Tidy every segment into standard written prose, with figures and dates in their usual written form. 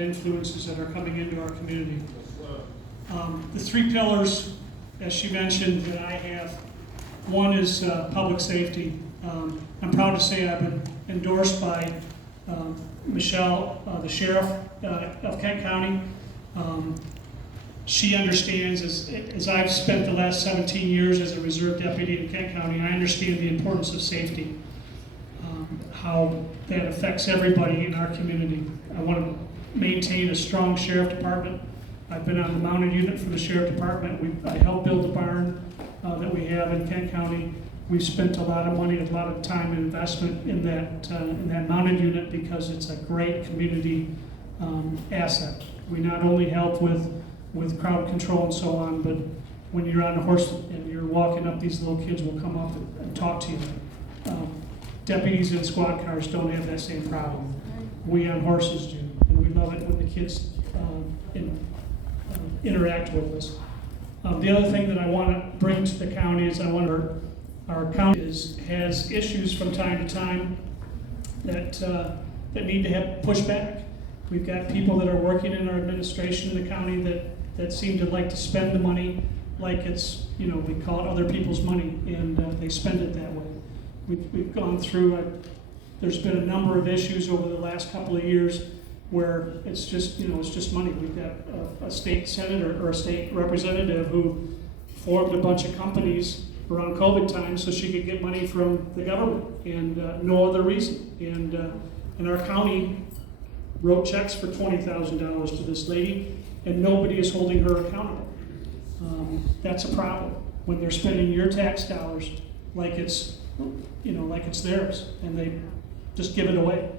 influences that are coming into our community. The three pillars, as she mentioned, that I have, one is public safety. I'm proud to say I've been endorsed by Michelle, the sheriff of Kent County. She understands, as I've spent the last 17 years as a reserve deputy in Kent County, I understand the importance of safety, how that affects everybody in our community. I want to maintain a strong sheriff department. I've been on the mounted unit for the sheriff department. I helped build the barn that we have in Kent County. We've spent a lot of money, a lot of time and investment in that mounted unit because it's a great community asset. We not only help with crowd control and so on, but when you're on a horse and you're walking up, these little kids will come up and talk to you. Deputies in squad cars don't have that same problem. We on horses do, and we love it when the kids interact with us. The other thing that I want to bring to the county is our county has issues from time to time that need to have pushed back. We've got people that are working in our administration in the county that seem to like to spend the money like it's, we call it other people's money, and they spend it that way. We've gone through, there's been a number of issues over the last couple of years where it's just money. We've got a state senator or a state representative who formed a bunch of companies around COVID time so she could get money from the government, and no other reason. And our county wrote checks for $20,000 to this lady, and nobody is holding her accountable. That's a problem when they're spending your tax dollars like it's theirs, and they just give it away.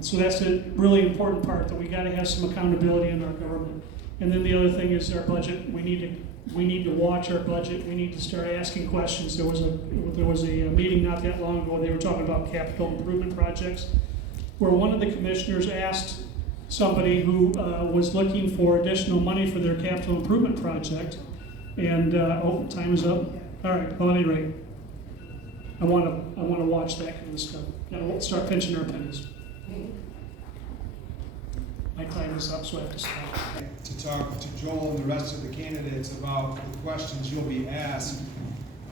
So that's a really important part, that we got to have some accountability in our government. And then the other thing is our budget. We need to watch our budget. We need to start asking questions. There was a meeting not that long ago. They were talking about capital improvement projects, where one of the commissioners asked somebody who was looking for additional money for their capital improvement project, and time is up. All right. Well, at any rate, I want to watch that kind of stuff. I won't start pinching our pennies. My time is up, so I have to stop. To talk to Joel and the rest of the candidates about the questions you'll be asked.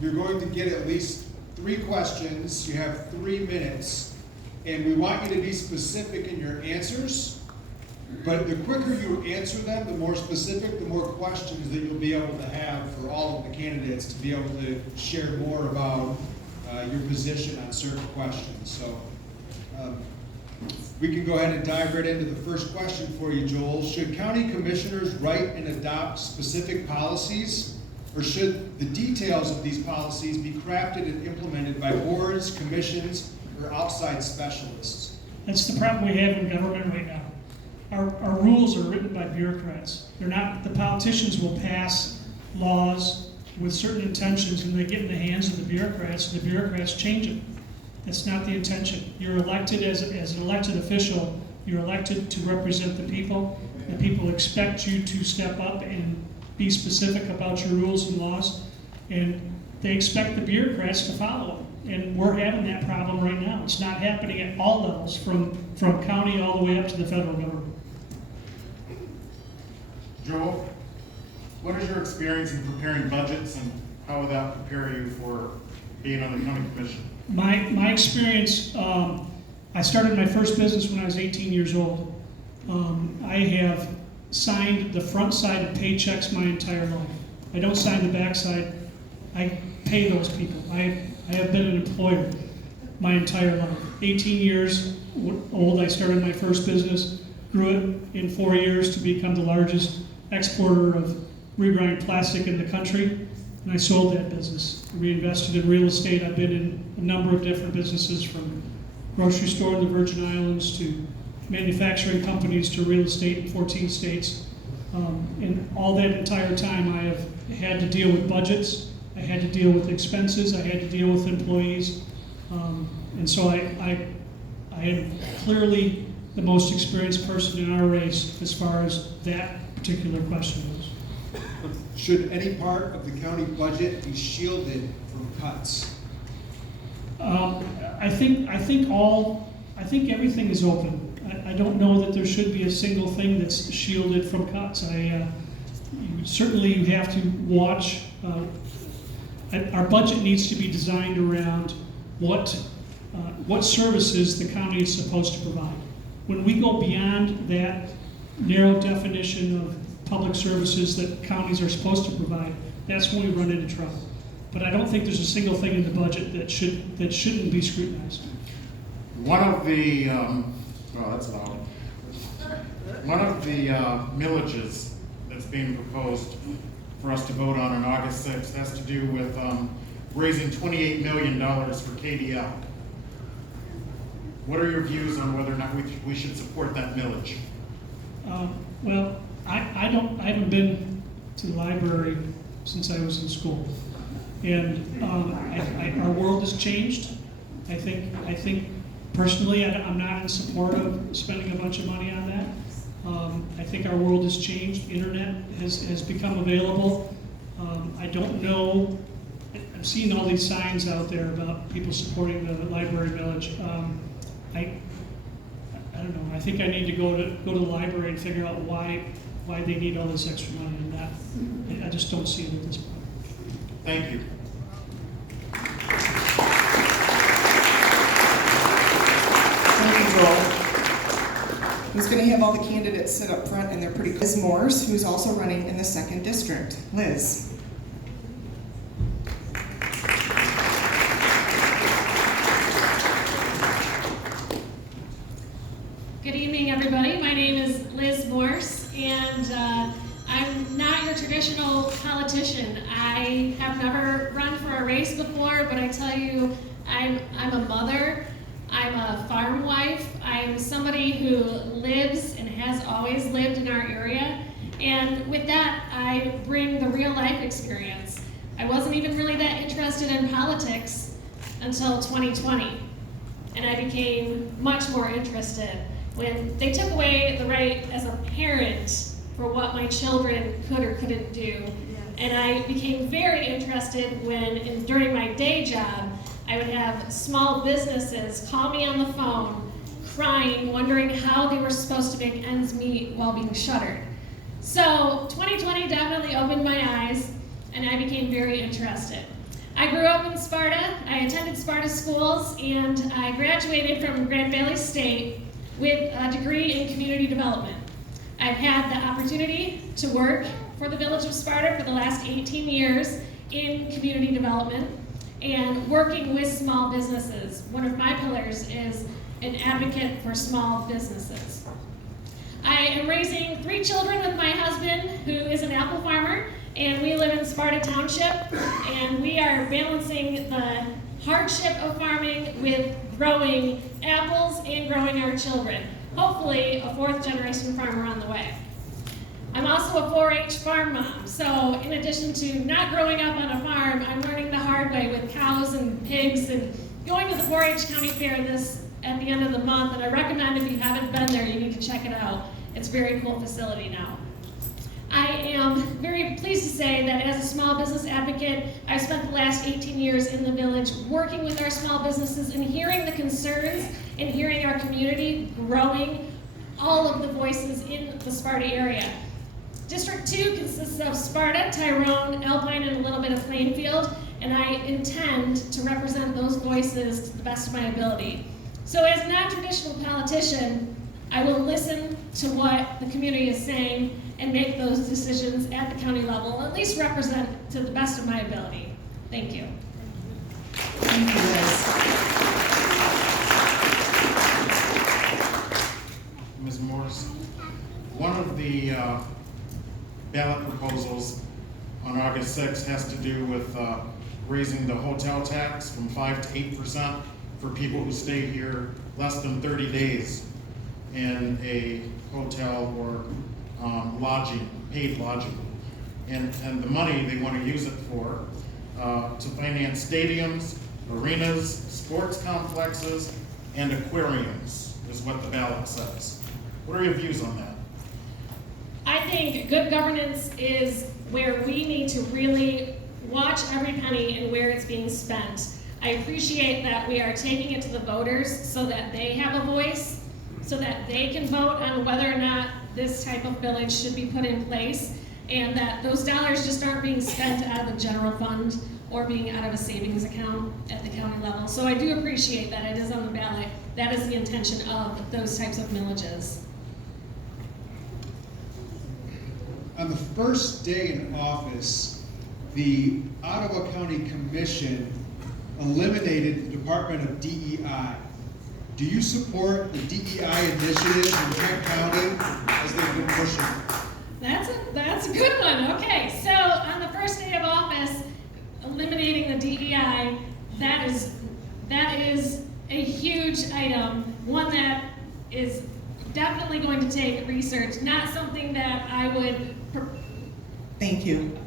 You're going to get at least 3 questions. You have 3 minutes, and we want you to be specific in your answers. But the quicker you answer them, the more specific, the more questions that you'll be able to have for all of the candidates to be able to share more about your position on certain questions. So we can go ahead and dive right into the first question for you, Joel. Should county commissioners write and adopt specific policies, or should the details of these policies be crafted and implemented by boards, commissions, or outside specialists? That's the problem we have in government right now. Our rules are written by bureaucrats. They're not. The politicians will pass laws with certain intentions, and they get in the hands of the bureaucrats, and the bureaucrats change it. That's not the intention. You're elected as an elected official. You're elected to represent the people. The people expect you to step up and be specific about your rules and laws, and they expect the bureaucrats to follow them. And we're having that problem right now. It's not happening at all levels, from county all the way up to the federal government. Joel, what is your experience in preparing budgets, and how would that prepare you for being on the county commission? My experience, I started my first business when I was 18 years old. I have signed the front side of paychecks my entire life. I don't sign the back side. I pay those people. I have been an employer my entire life. 18 years old, I started my first business, grew it in 4 years to become the largest exporter of regrind plastic in the country, and I sold that business. Reinvested in real estate. I've been in a number of different businesses, from grocery store in the Virgin Islands to manufacturing companies to real estate in 14 states. And all that entire time I have had to deal with budgets, I had to deal with expenses, I had to deal with employees. And so I am clearly the most experienced person in our race as far as that particular question goes. Should any part of the county budget be shielded from cuts? I think everything is open. I don't know that there should be a single thing that's shielded from cuts. Certainly you have to watch, our budget needs to be designed around what services the county is supposed to provide. When we go beyond that narrow definition of public services that counties are supposed to provide, that's when we run into trouble. But I don't think there's a single thing in the budget that shouldn't be scrutinized. One of the, that's loud. One of the millages that's being proposed for us to vote on August 6th has to do with raising $28 million for KDL. What are your views on whether or not we should support that millage? Well, I haven't been to the library since I was in school. And our world has changed. I think personally, I'm not in support of spending a bunch of money on that. I think our world has changed. Internet has become available. I don't know. I'm seeing all these signs out there about people supporting the library village. I don't know. I think I need to go to the library and figure out why they need all this extra money, and that I just don't see it at this point. Thank you. Thank you, Joel. Who's going to have all the candidates sit up front, and they're pretty. Liz Morse, who's also running in the 2nd district. Liz. Good evening, everybody. My name is Liz Morse, and I'm not your traditional politician. I have never run for a race before, but I tell you, I'm a mother, I'm a farm wife, I'm somebody who lives and has always lived in our area, and with that, I bring the real life experience. I wasn't even really that interested in politics until 2020, and I became much more interested when they took away the right as a parent for what my children could or couldn't do. And I became very interested when, during my day job, I would have small businesses call me on the phone, crying, wondering how they were supposed to make ends meet while being shuttered. So 2020 definitely opened my eyes, and I became very interested. I grew up in Sparta. I attended Sparta schools, and I graduated from Grand Valley State with a degree in community development. I've had the opportunity to work for the Village of Sparta for the last 18 years in community development and working with small businesses. One of my pillars is an advocate for small businesses. I am raising 3 children with my husband, who is an apple farmer, and we live in Sparta Township, and we are balancing the hardship of farming with growing apples and growing our children. Hopefully, a 4th generation farmer on the way. I'm also a 4-H farm mom, so in addition to not growing up on a farm, I'm learning the hard way with cows and pigs and going to the 4-H county fair at the end of the month, and I recommend if you haven't been there, you need to check it out. It's a very cool facility now. I am very pleased to say that as a small business advocate, I've spent the last 18 years in the village working with our small businesses and hearing the concerns and hearing our community growing all of the voices in the Sparta area. District 2 consists of Sparta, Tyrone, Alpine, and a little bit of Plainfield, and I intend to represent those voices to the best of my ability. So as a non-traditional politician, I will listen to what the community is saying and make those decisions at the county level, at least represent to the best of my ability. Thank you. Thank you, Liz. Ms. Morris, one of the ballot proposals on August 6th has to do with raising the hotel tax from 5 to 8% for people who stay here less than 30 days in a hotel or lodging, paid lodging. And the money they want to use it for to finance stadiums, arenas, sports complexes, and aquariums is what the ballot says. What are your views on that? I think good governance is where we need to really watch every penny and where it's being spent. I appreciate that we are taking it to the voters so that they have a voice, so that they can vote on whether or not this type of village should be put in place, and that those dollars just aren't being spent out of the general fund or being out of a savings account at the county level. So I do appreciate that it is on the ballot. That is the intention of those types of millages. On the first day in office, the Ottawa County Commission eliminated the Department of DEI. Do you support the DEI initiatives in Kent County as they've been pushing? That's a good one. Okay, so on the first day of office, eliminating the DEI, that is a huge item, one that is definitely going to take research, not something that I would. Thank you.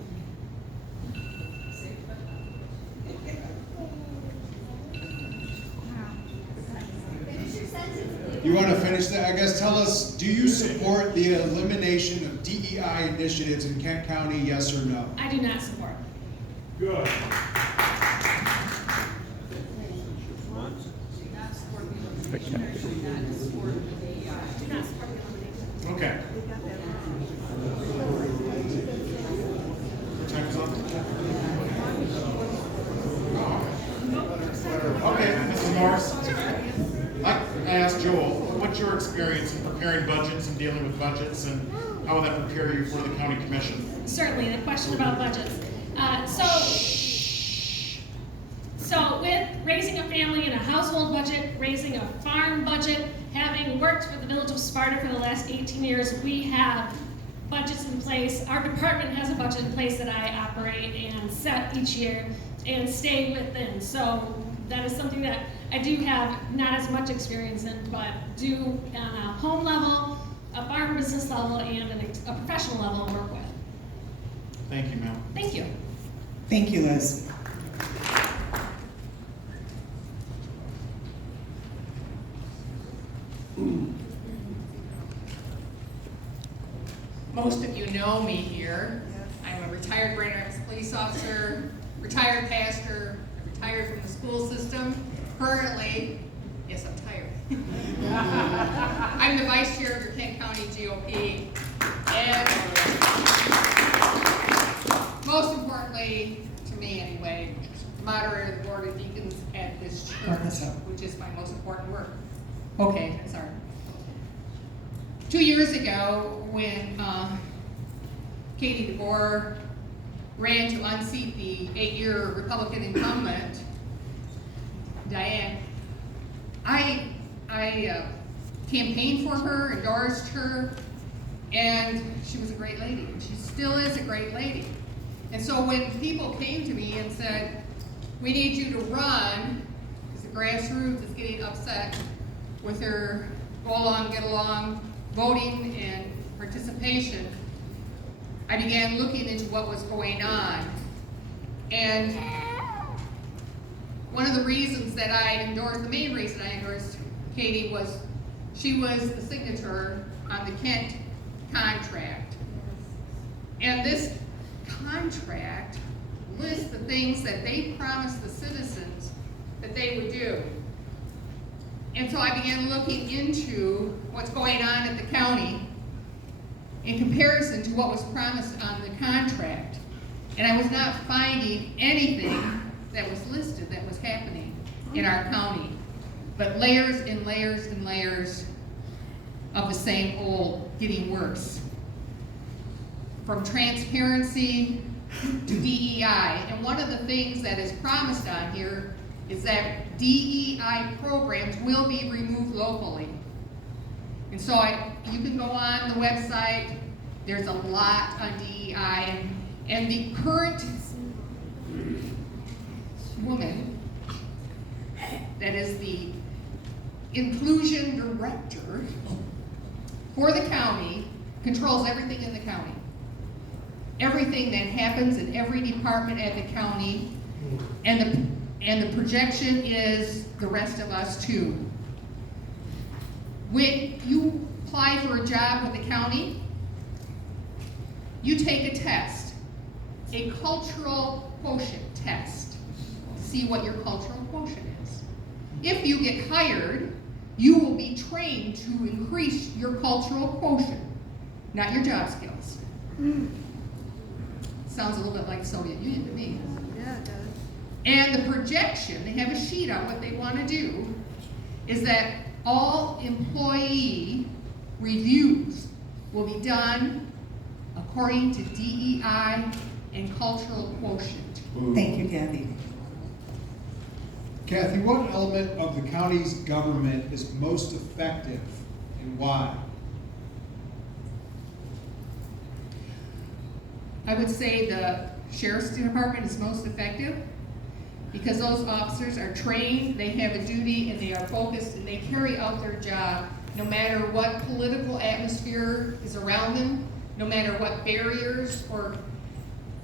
You want to finish that? I guess tell us, do you support the elimination of DEI initiatives in Kent County, yes or no? I do not support. Good. Okay. Your time is up. Okay, Mrs. Morris. I asked Joel, what's your experience in preparing budgets and dealing with budgets, and how would that prepare you for the county commission? Certainly, the question about budgets. So with raising a family and a household budget, raising a farm budget, having worked for the Village of Sparta for the last 18 years, we have budgets in place. Our department has a budget in place that I operate and set each year and stay within. So that is something that I do have not as much experience in, but do on a home level, a farm business level, and a professional level work with. Thank you, ma'am. Thank you. Thank you, Liz. Most of you know me here. I'm a retired Grand Rapids police officer, retired pastor, retired from the school system. Currently, yes, I'm tired. I'm the vice chair of your Kent County GOP. And most importantly, to me anyway, moderator of the Board of Deacons at this church, which is my most important work. Okay, I'm sorry. 2 years ago, when Katie DeBoer ran to unseat the 8-year Republican incumbent, Diane, I campaigned for her, endorsed her, and she was a great lady. She still is a great lady. And so when people came to me and said, we need you to run, because the grassroots is getting upset with her go along, get along, voting and participation, I began looking into what was going on. And one of the reasons that I endorsed, the main reason I endorsed Katie was she was the signature on the Kent contract. And this contract lists the things that they promised the citizens that they would do. And so I began looking into what's going on at the county in comparison to what was promised on the contract. And I was not finding anything that was listed that was happening in our county, but layers and layers and layers of the same old getting worse. From transparency to DEI. And one of the things that is promised on here is that DEI programs will be removed locally. And so you can go on the website, there's a lot on DEI, and the current woman that is the inclusion director for the county controls everything in the county. Everything that happens in every department at the county, and the projection is the rest of us too. When you apply for a job with the county, you take a test, a cultural quotient test, to see what your cultural quotient is. If you get hired, you will be trained to increase your cultural quotient, not your job skills. Sounds a little bit like the Soviet Union to me. Yeah, it does. And the projection, they have a sheet on what they want to do, is that all employee reviews will be done according to DEI and cultural quotient. Thank you, Kathy. Kathy, what element of the county's government is most effective and why? I would say the sheriff's department is most effective because those officers are trained, they have a duty, and they are focused, and they carry out their job no matter what political atmosphere is around them, no matter what barriers or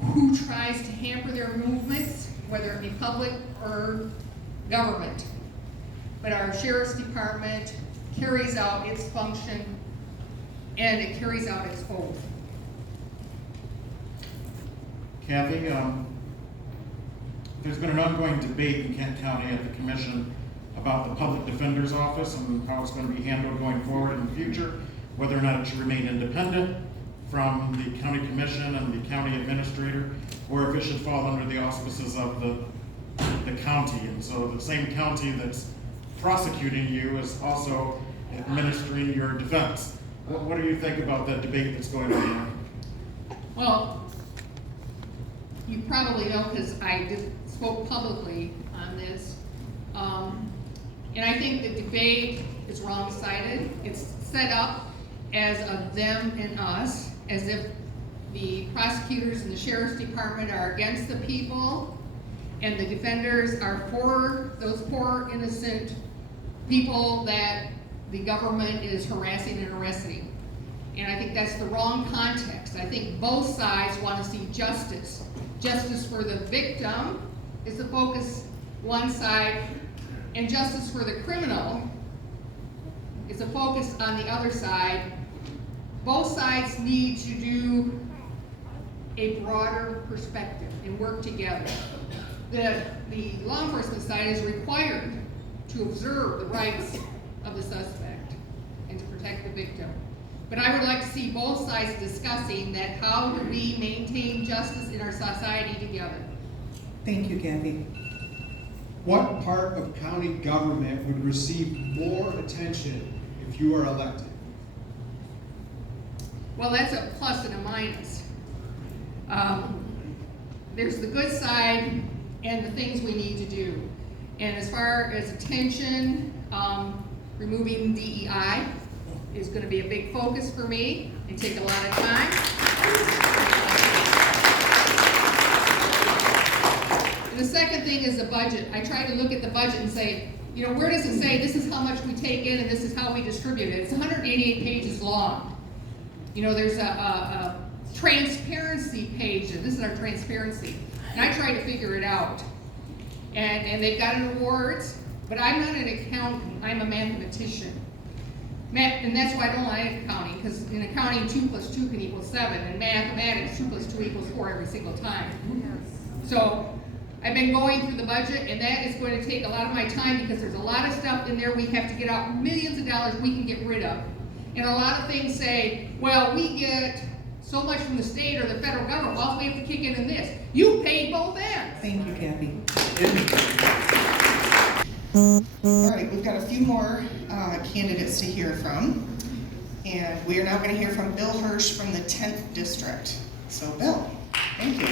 who tries to hamper their movements, whether it be public or government. But our sheriff's department carries out its function and it carries out its oath. Kathy, there's been an ongoing debate in Kent County at the commission about the public defender's office and how it's going to be handled going forward in the future, whether or not it should remain independent from the county commission and the county administrator, or if it should fall under the auspices of the county. And so the same county that's prosecuting you is also administering your defense. What do you think about that debate that's going on here? Well, you probably know because I spoke publicly on this. And I think the debate is wrong-sided. It's set up as a them and us, as if the prosecutors and the sheriff's department are against the people, and the defenders are for those poor, innocent people that the government is harassing and arresting. And I think that's the wrong context. I think both sides want to see justice. Justice for the victim is the focus one side, and justice for the criminal is a focus on the other side. Both sides need to do a broader perspective and work together. The law enforcement side is required to observe the rights of the suspect and to protect the victim. But I would like to see both sides discussing that how do we maintain justice in our society together. Thank you, Kathy. What part of county government would receive more attention if you are elected? Well, that's a plus and a minus. There's the good side and the things we need to do. And as far as attention, removing DEI is going to be a big focus for me. It take a lot of time. And the second thing is the budget. I try to look at the budget and say, you know, where does it say this is how much we take in and this is how we distribute it? It's 188 pages long. You know, there's a transparency page, and this is our transparency. And I try to figure it out. And they've got an awards, but I'm not an accountant, I'm a mathematician. And that's why I don't like accounting, because in accounting 2 + 2 can equal 7, and mathematics 2 + 2 = 4 every single time. So I've been going through the budget, and that is going to take a lot of my time because there's a lot of stuff in there we have to get out, millions of dollars we can get rid of. And a lot of things say, well, we get so much from the state or the federal government, well, we have to kick in this. You pay both ends. Thank you, Kathy. All right, we've got a few more candidates to hear from. And we are now going to hear from Bill Hirsch from the 10th District. So, Bill, thank you.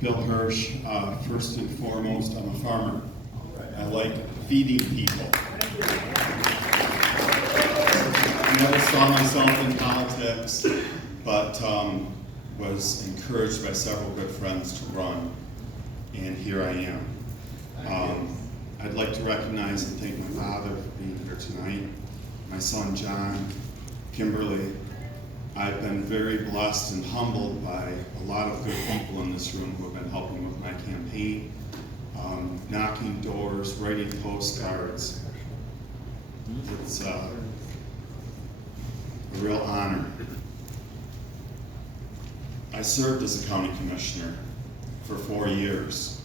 Bill Hirsch, first and foremost, I'm a farmer. I like feeding people. I never saw myself in politics, but was encouraged by several good friends to run, and here I am. I'd like to recognize and thank my father for being here tonight, my son John, Kimberly. I've been very blessed and humbled by a lot of good people in this room who have been helping with my campaign, knocking doors, writing postcards. It's a real honor. I served as a county commissioner for 4 years.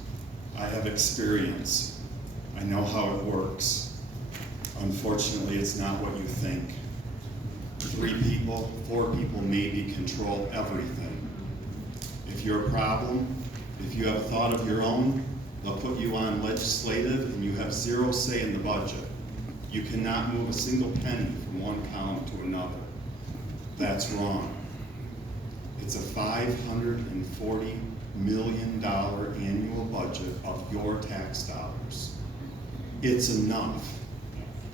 I have experience. I know how it works. Unfortunately, it's not what you think. 3 people, 4 people maybe control everything. If you're a problem, if you have a thought of your own, they'll put you on legislative and you have 0 say in the budget. You cannot move a single penny from one column to another. That's wrong. It's a $540 million annual budget of your tax dollars. It's enough.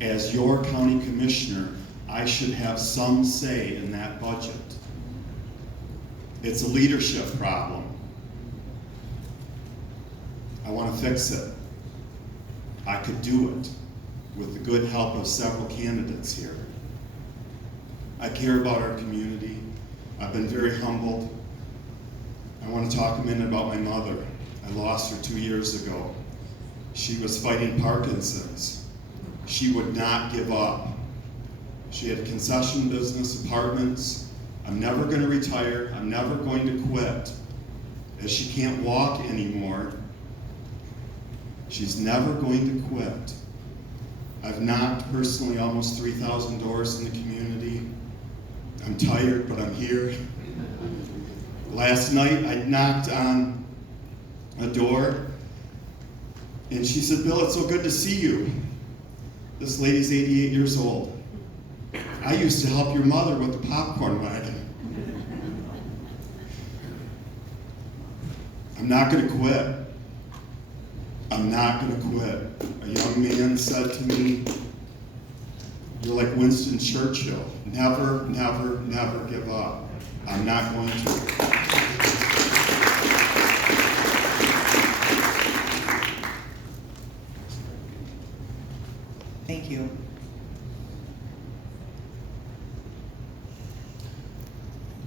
As your county commissioner, I should have some say in that budget. It's a leadership problem. I want to fix it. I could do it with the good help of several candidates here. I care about our community. I've been very humbled. I want to talk a minute about my mother. I lost her 2 years ago. She was fighting Parkinson's. She would not give up. She had a concession business, apartments. I'm never going to retire. I'm never going to quit. As she can't walk anymore, she's never going to quit. I've knocked personally almost 3,000 doors in the community. I'm tired, but I'm here. Last night I knocked on a door and she said, "Bill, it's so good to see you." This lady's 88 years old. "I used to help your mother with the popcorn wagon." I'm not going to quit. I'm not going to quit. A young man said to me, "You're like Winston Churchill. Never, never, never give up." I'm not going to. Thank you.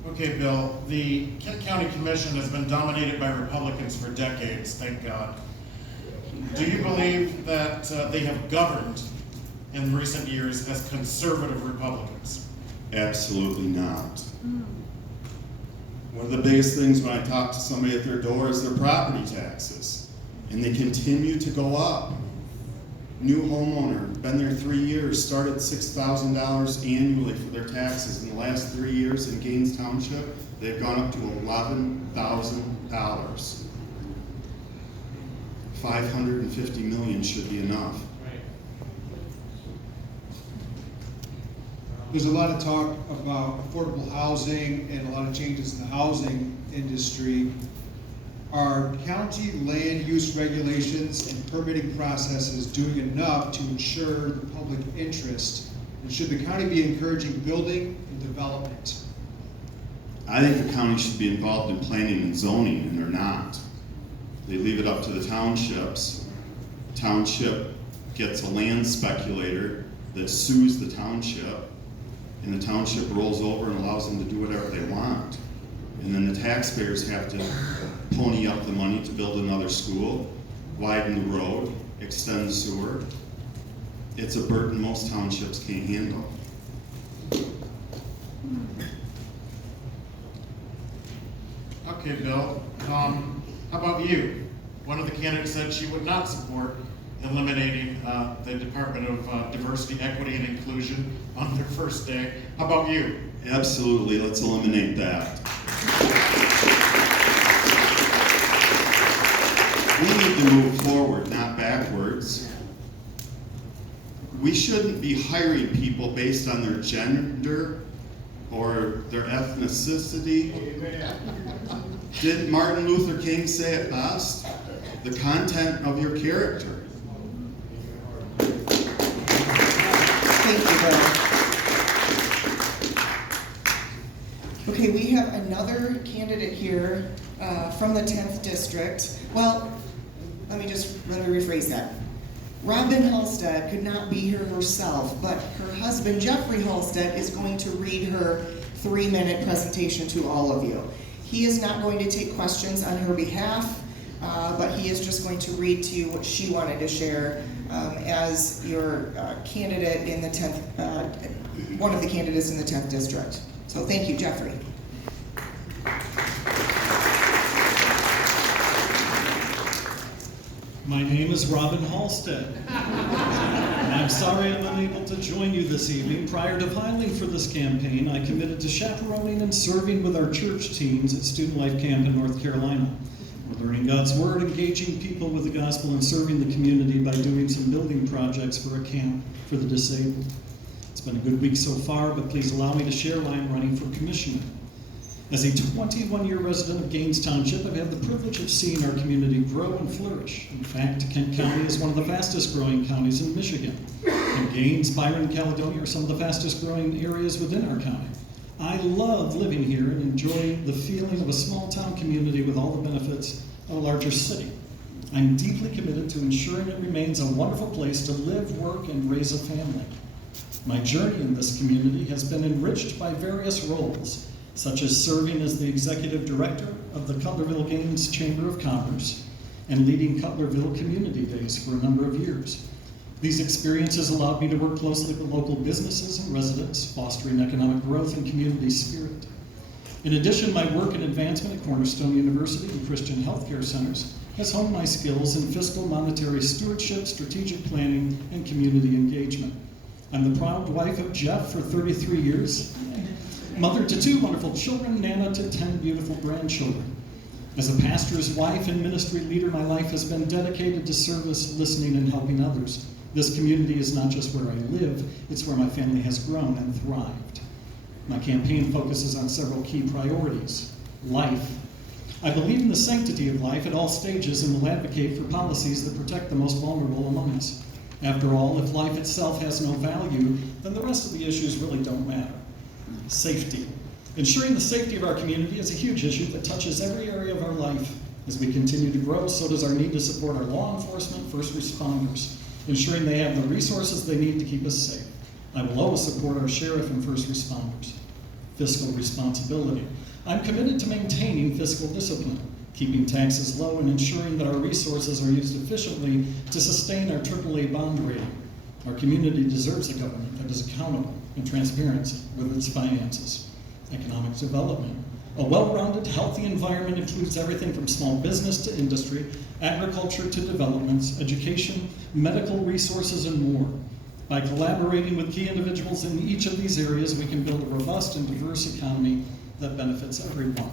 Okay, Bill, the Kent County Commission has been dominated by Republicans for decades, thank God. Do you believe that they have governed in recent years as conservative Republicans? Absolutely not. One of the biggest things when I talk to somebody at their door is their property taxes. And they continue to go up. New homeowner, been there 3 years, started $6,000 annually for their taxes. In the last 3 years in Gaines Township, they've gone up to $11,000. $550 million should be enough. There's a lot of talk about affordable housing and a lot of changes in the housing industry. Are county land use regulations and permitting processes doing enough to ensure the public interest? And should the county be encouraging building and development? I think the county should be involved in planning and zoning, and they're not. They leave it up to the townships. Township gets a land speculator that sues the township, and the township rolls over and allows them to do whatever they want. And then the taxpayers have to pony up the money to build another school, widen the road, extend the sewer. It's a burden most townships can't handle. Okay, Bill, how about you? One of the candidates said she would not support eliminating the Department of Diversity, Equity, and Inclusion on their first day. How about you? Absolutely, let's eliminate that. We need to move forward, not backwards. We shouldn't be hiring people based on their gender or their ethnicity. Didn't Martin Luther King say it best? The content of your character. Thank you, Bill. Okay, we have another candidate here from the 10th District. Well, let me rephrase that. Robin Halstead could not be here herself, but her husband, Jeffrey Halstead, is going to read her 3-minute presentation to all of you. He is not going to take questions on her behalf, but he is just going to read to you what she wanted to share as your candidate in the 10th, one of the candidates in the 10th District. So thank you, Jeffrey. My name is Robin Halstead. And I'm sorry I'm unable to join you this evening. Prior to filing for this campaign, I committed to chaperoning and serving with our church teams at Student Life Camp in North Carolina. We're learning God's Word, engaging people with the gospel, and serving the community by doing some building projects for a camp for the disabled. It's been a good week so far, but please allow me to share why I'm running for commissioner. As a 21-year resident of Gaines Township, I've had the privilege of seeing our community grow and flourish. In fact, Kent County is one of the fastest growing counties in Michigan. And Gaines, Byron, and Caledonia are some of the fastest growing areas within our county. I love living here and enjoy the feeling of a small town community with all the benefits of a larger city. I'm deeply committed to ensuring it remains a wonderful place to live, work, and raise a family. My journey in this community has been enriched by various roles, such as serving as the executive director of the Cutlerville-Gaines Chamber of Commerce and leading Cutlerville Community Days for a number of years. These experiences allowed me to work closely with local businesses and residents, fostering economic growth and community spirit. In addition, my work and advancement at Cornerstone University and Christian Healthcare Centers has honed my skills in fiscal monetary stewardship, strategic planning, and community engagement. I'm the proud wife of Jeff for 33 years, mother to 2 wonderful children, nana to 10 beautiful grandchildren. As a pastor's wife and ministry leader, my life has been dedicated to service, listening, and helping others. This community is not just where I live, it's where my family has grown and thrived. My campaign focuses on several key priorities. Life. I believe in the sanctity of life at all stages and will advocate for policies that protect the most vulnerable among us. After all, if life itself has no value, then the rest of the issues really don't matter. Safety. Ensuring the safety of our community is a huge issue that touches every area of our life. As we continue to grow, so does our need to support our law enforcement, first responders, ensuring they have the resources they need to keep us safe. I will always support our sheriff and first responders. Fiscal responsibility. I'm committed to maintaining fiscal discipline, keeping taxes low, and ensuring that our resources are used efficiently to sustain our AAA bond rating. Our community deserves a government that is accountable and transparent with its finances. Economic development. A well-rounded, healthy environment includes everything from small business to industry, agriculture to developments, education, medical resources, and more. By collaborating with key individuals in each of these areas, we can build a robust and diverse economy that benefits everyone.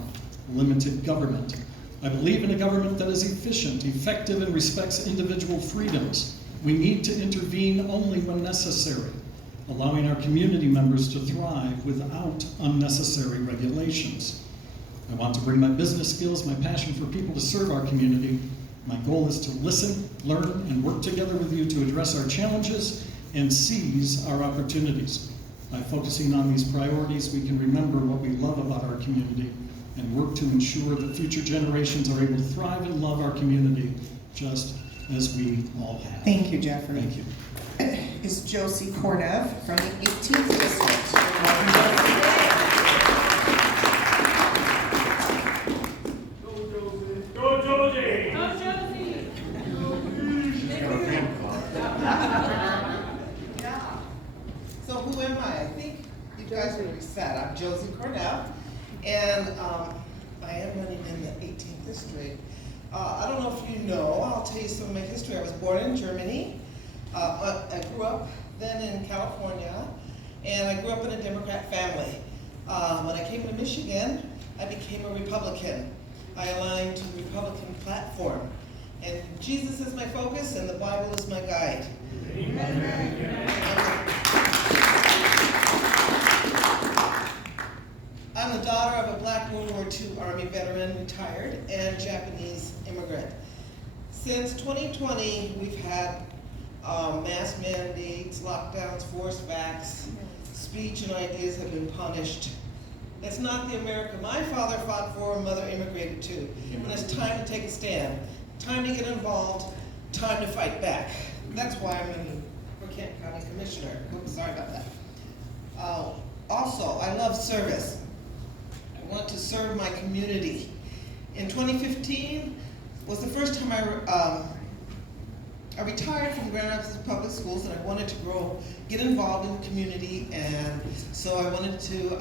Limited government. I believe in a government that is efficient, effective, and respects individual freedoms. We need to intervene only when necessary, allowing our community members to thrive without unnecessary regulations. I want to bring my business skills, my passion for people to serve our community. My goal is to listen, learn, and work together with you to address our challenges and seize our opportunities. By focusing on these priorities, we can remember what we love about our community and work to ensure that future generations are able to thrive and love our community just as we all have. Thank you, Jeffrey. Thank you. Is Josie Kornev from the 18th District. Welcome, Josie. Go, Josie! Yeah. So who am I? I think you guys already said. I'm Josie Kornev, and I am running in the 18th District. I don't know if you know, I'll tell you some of my history. I was born in Germany. I grew up then in California, and I grew up in a Democrat family. When I came to Michigan, I became a Republican. I aligned to the Republican platform. And Jesus is my focus, and the Bible is my guide. I'm the daughter of a Black World War II Army veteran, retired, and Japanese immigrant. Since 2020, we've had mask mandates, lockdowns, forced vax, speech and ideas have been punished. It's not the America my father fought for and mother immigrated to. And it's time to take a stand, time to get involved, time to fight back. That's why I'm running for Kent County Commissioner. Oops, sorry about that. Also, I love service. I want to serve my community. In 2015 was the first time I retired from Grand Rapids Public Schools, and I wanted to get involved in the community, and so I wanted to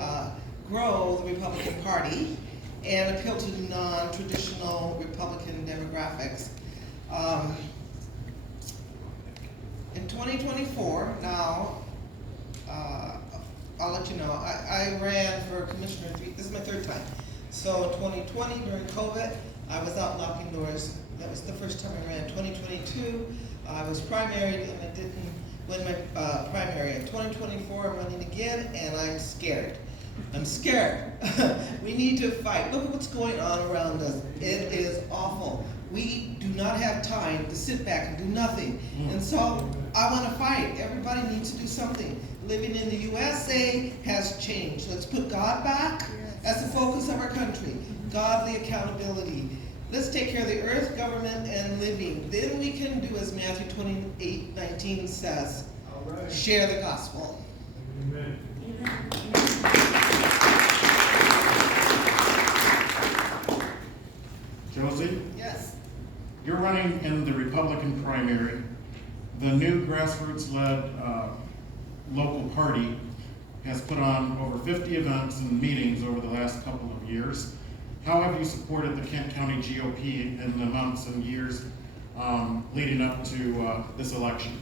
grow the Republican Party and appeal to non-traditional Republican demographics. 2024, now, I'll let you know, I ran for commissioner this is my third time. So in 2020 during COVID, I was out knocking doors. That was the first time I ran. 2022, I was primaried and I didn't win my primary. In 2024, I'm running again and I'm scared. I'm scared. We need to fight. Look at what's going on around us. It is awful. We do not have time to sit back and do nothing. And so I want to fight. Everybody needs to do something. Living in the USA has changed. Let's put God back as the focus of our country. Godly accountability. Let's take care of the earth, government, and living. Then we can do as Matthew 28:19 says, share the gospel. Amen. Josie, Yes. you're running in the Republican primary. The new grassroots-led local party has put on over 50 events and meetings over the last couple of years. How have you supported the Kent County GOP in the months and years leading up to this election?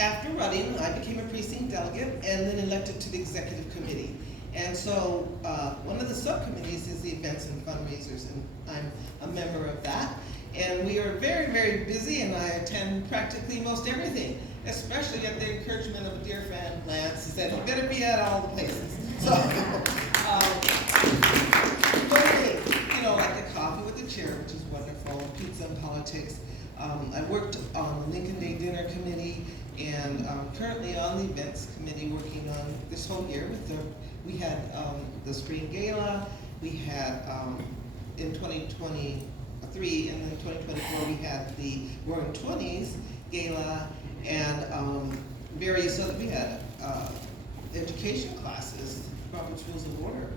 After running, I became a precinct delegate and then elected to the executive committee. And so one of the subcommittees is the events and fundraisers, and I'm a member of that. And we are very, very busy, and I attend practically most everything, especially at the encouragement of a dear friend, Lance. He said, you better be at all the places. So, mostly, you know, like the coffee with the chair, which is wonderful, pizza and politics. I worked on the Lincoln Day Dinner Committee, and currently on the events committee working on this whole year. We had the spring gala, we had in 2023, and in 2024 we had the Roaring Twenties gala, and various other, we had education classes, Robert's Rules of Order.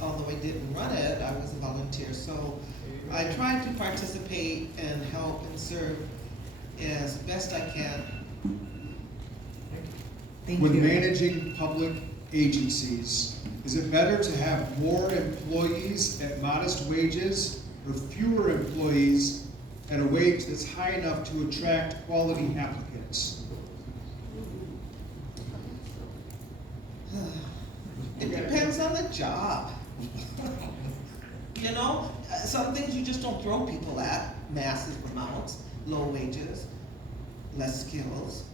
Although I didn't run it, I was a volunteer. So I tried to participate and help and serve as best I can. Thank When you. managing public agencies, is it better to have more employees at modest wages or fewer employees at a wage that's high enough to attract quality applicants? It depends on the job. You know, some things you just don't throw people at, massive amounts, low wages, less skills.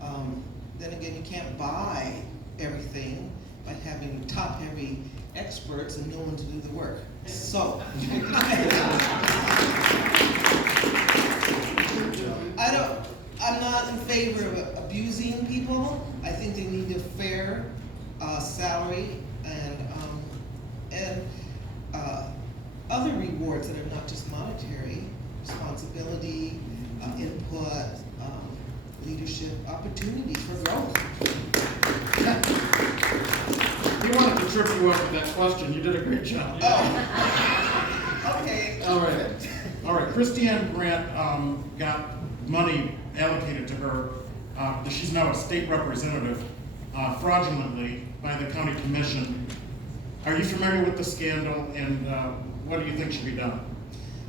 Then again, you can't buy everything by having top-heavy experts and no one to do the work. So, I'm not in favor of abusing people. I think they need a fair salary and other rewards that are not just monetary, responsibility, input, leadership, opportunities for growth. We wanted to trip you up with that question. You did a great job. Oh. Okay. All right. All right. Christiane Grant got money allocated to her. She's now a state representative fraudulently by the county commission. Are you familiar with the scandal, and what do you think should be done?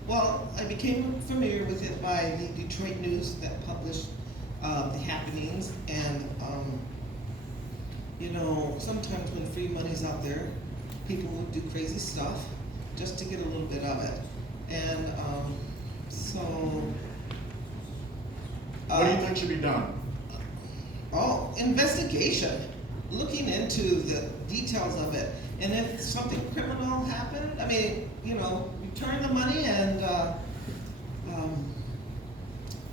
Well, I became familiar with it by the Detroit News that published the happenings, and you know, sometimes when free money's out there, people will do crazy stuff just to get a little bit of it. And so. What do you think should be done? Oh, investigation, looking into the details of it. And if something criminal happened, I mean, you know, return the money and,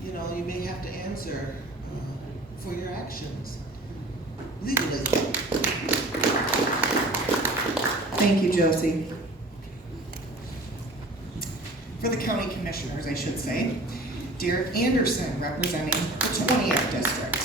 you know, you may have to answer for your actions legally. Thank you, Josie. For the county commissioners, I should say, Derek Anderson, representing the 20th district.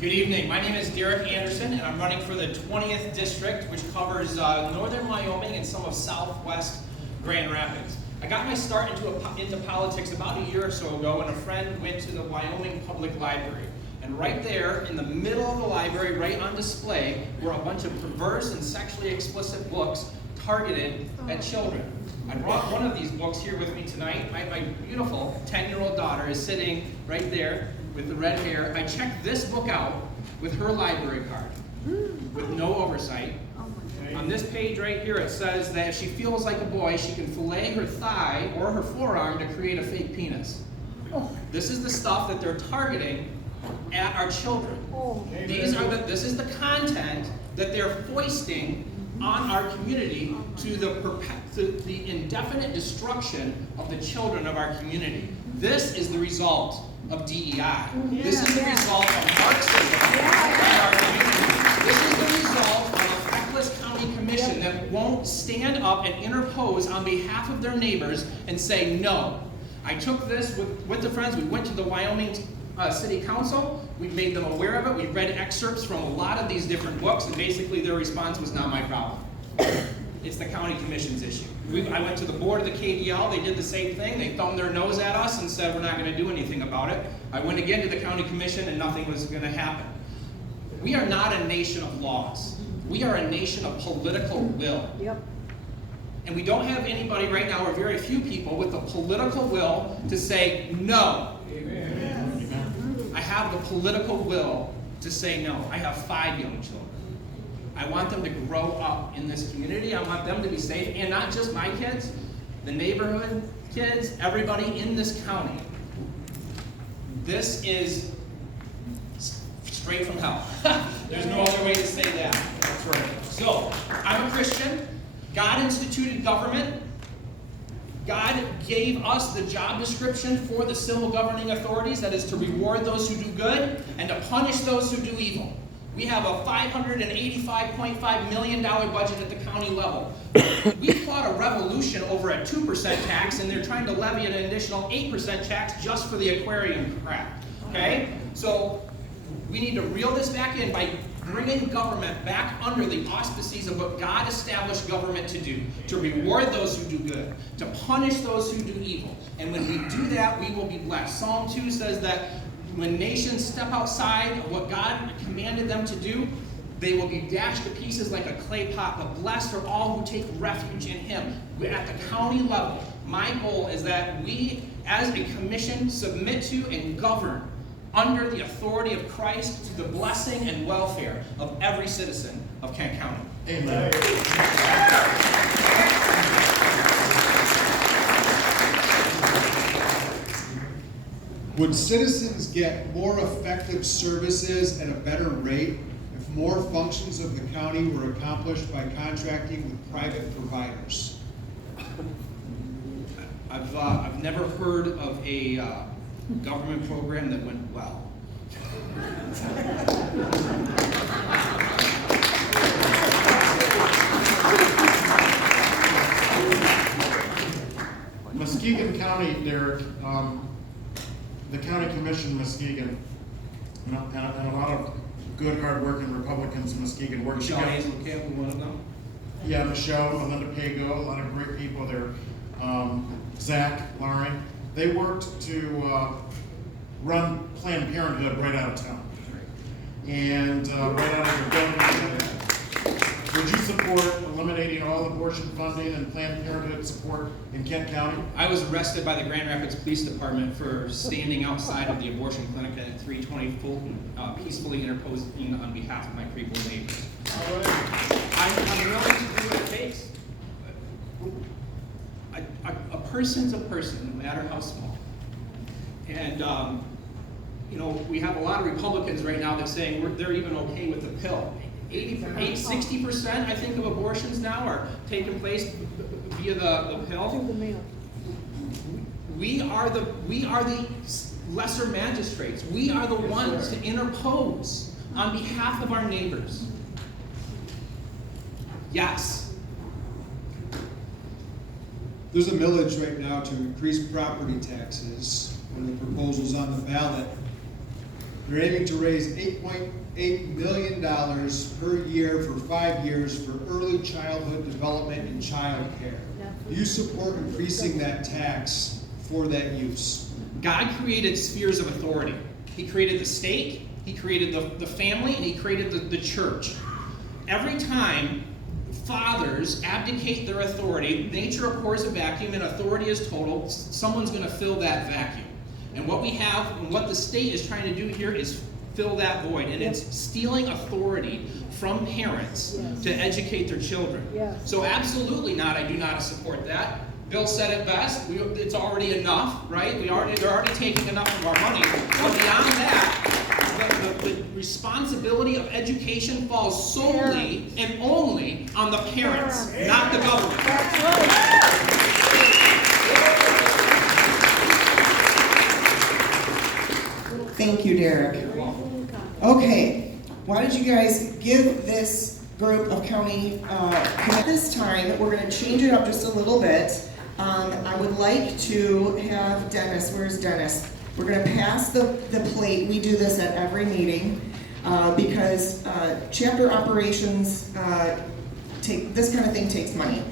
Good evening. My name is Derek Anderson, and I'm running for the 20th district, which covers northern Wyoming and some of southwest Grand Rapids. I got my start into politics about a year or so ago when a friend went to the Wyoming Public Library. And right there, in the middle of the library, right on display, were a bunch of perverse and sexually explicit books targeted at children. I brought one of these books here with me tonight. My beautiful 10-year-old daughter is sitting right there with the red hair. I checked this book out with her library card, with no oversight. On this page right here, it says that if she feels like a boy, she can fillet her thigh or her forearm to create a fake penis. This is the stuff that they're targeting at our children. This is the content that they're foisting on our community to the indefinite destruction of the children of our community. This is the result of DEI. This is the result of Marxism in our community. This is the result of a feckless county commission that won't stand up and interpose on behalf of their neighbors and say no. I took this with the friends. We went to the Wyoming City Council. We made them aware of it. We read excerpts from a lot of these different books, and basically their response was not my problem. It's the county commission's issue. I went to the board of the KDL. They did the same thing. They thumbed their nose at us and said we're not going to do anything about it. I went again to the county commission, and nothing was going to happen. We are not a nation of laws. We are a nation of political will. Yep. And we don't have anybody right now, or very few people, with the political will to say no. I have the political will to say no. I have 5 young children. I want them to grow up in this community. I want them to be safe, and not just my kids, the neighborhood kids, everybody in this county. This is straight from hell. There's no other way to say that. That's right. So, I'm a Christian. God instituted government. God gave us the job description for the civil governing authorities, that is to reward those who do good and to punish those who do evil. We have a $585.5 million budget at the county level. We fought a revolution over a 2% tax, and they're trying to levy an additional 8% tax just for the aquarium crap. Okay? So we need to reel this back in by bringing government back under the auspices of what God established government to do, to reward those who do good, to punish those who do evil. And when we do that, we will be blessed. Psalm 2 says that when nations step outside of what God commanded them to do, they will be dashed to pieces like a clay pot, but blessed are all who take refuge in Him. At the county level, my goal is that we, as a commission, submit to and govern under the authority of Christ to the blessing and welfare of every citizen of Kent County. Amen. Would citizens get more effective services at a better rate if more functions of the county were accomplished by contracting with private providers? I've never heard of a government program that went well. Muskegon County, Derek, the county commission in Muskegon, and a lot of good, hard-working Republicans in Muskegon work Michelle together. Hazelkamp, one of them. Yeah, Michelle, Melinda Pago, a lot of great people there. Zach, Lauren, they worked to run Planned Parenthood right out of town. And right out of their building. Would you support eliminating all abortion funding and Planned Parenthood support in Kent County? I was arrested by the Grand Rapids Police Department for standing outside of the abortion clinic at 320 Fulton, peacefully interposing on behalf of my crippled neighbors. I'm willing to do what it takes. A person's a person, no matter how small. And we have a lot of Republicans right now that's saying they're even okay with the pill. 60%, I think, of abortions now are taking place via the pill. We are the lesser magistrates. We are the ones to interpose on behalf of our neighbors. Yes. There's a millage right now to increase property taxes. One of the proposals on the ballot. They're aiming to raise $8.8 million per year for 5 years for early childhood development and child care. Do you support increasing that tax for that use? God created spheres of authority. He created the state, He created the family, and He created the church. Every time fathers abdicate their authority, nature abhors a vacuum and authority is total, someone's going to fill that vacuum. And what we have, and what the state is trying to do here is fill that void, and it's stealing authority from parents to educate their children. So absolutely not, I do not support that. Bill said it best, it's already enough, right? They're already taking enough of our money. But beyond that, the responsibility of education falls solely and only on the parents, not the government. Thank you, Derek. Okay, why don't you guys give this group of county, this time, we're gonna change it up just a little bit. I would like to have Dennis, where's Dennis? We're gonna pass the plate, we do this at every meeting, because chapter operations, this kind of thing takes money.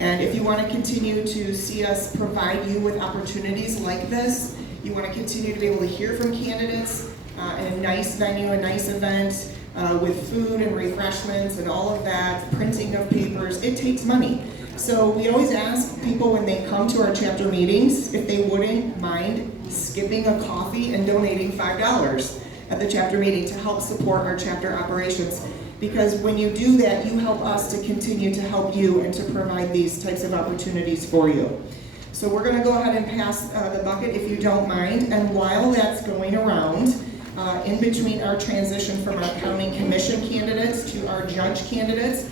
And if you wanna continue to see us provide you with opportunities like this, you wanna continue to be able to hear from candidates, in a nice venue, a nice event, with food and refreshments and all of that, printing of papers, it takes money. So we always ask people when they come to our chapter meetings if they wouldn't mind skipping a coffee and donating $5 at the chapter meeting to help support our chapter operations. Because when you do that, you help us to continue to help you and to provide these types of opportunities for you. So we're gonna go ahead and pass the bucket if you don't mind. And while that's going around, in between our transition from our county commission candidates to our judge candidates,